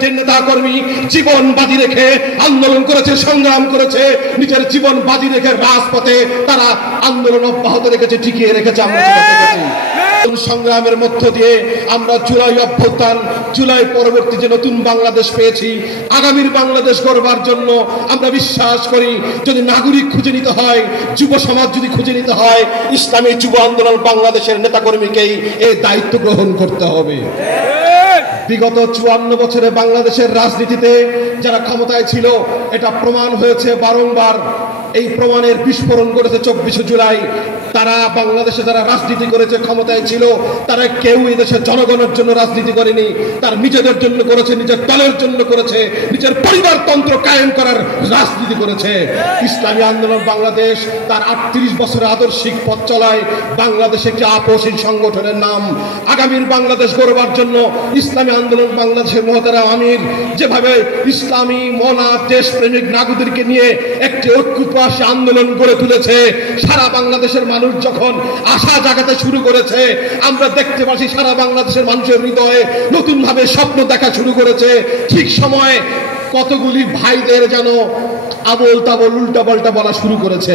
যে নেতা কর্মী জীবন বাজি রেখে আন্দোলন করেছে, সংগ্রাম করেছে, নিজের জীবন বাজি রেখে রাজপথে তারা আন্দোলন অব্যাহত রেখেছে, টিকিয়ে রেখেছে। আমরা দেখেছি সংগ্রামের মধ্য দিয়ে আমরা জুলাই অভ্যুত্থান, জুলাই পরবর্তী যে নতুন বাংলাদেশ পেয়েছি, আগামীর বাংলাদেশ গড়বার জন্য আমরা বিশ্বাস করি যদি নাগরিক খুঁজে নিতে হয়, যুব সমাজ যদি খুঁজে নিতে হয়, ইসলামী যুব আন্দোলন বাংলাদেশের নেতাকর্মীকেই এই দায়িত্ব গ্রহণ করতে হবে। বিগত 54 বছরে বাংলাদেশের রাজনীতিতে যারা ক্ষমতায় ছিল এটা প্রমাণ হয়েছে বারংবার। এই প্রমাণের বিস্ফোরণ করেছে 24শে জুলাই। তারা বাংলাদেশে যারা রাজনীতি করেছে, ক্ষমতায় ছিল, তারা কেউ এই দেশের জনগণের জন্য রাজনীতি করেনি, তার নিজেদের জন্য করেছে, নিজের দলের জন্য করেছে, নিজের পরিবারতন্ত্র কায়েম করার রাজনীতি করেছে। ইসলামী আন্দোলন বাংলাদেশ তার 38 বছরের আদর্শিক পথ চলায় বাংলাদেশে একটি আপোষহীন সংগঠনের নাম। আগামীর বাংলাদেশ গড়বার জন্য ইসলামী আন্দোলন বাংলাদেশের মহতারাম আমির যেভাবে ইসলামী মনা দেশপ্রেমিক নাগরিকদেরকে নিয়ে একটি ঐক্যপ্রকাশী আন্দোলন গড়ে তুলেছে, সারা বাংলাদেশের মানুষ যখন আশা জাগাতে শুরু করেছে, আমরা দেখতে পাচ্ছি সারা বাংলাদেশের মানুষের হৃদয়ে নতুন ভাবে স্বপ্ন দেখা শুরু করেছে। ঠিক সময়ে কতগুলি ভাইদের যেন আবোল তাবোল উল্টাপাল্টা বলা শুরু করেছে।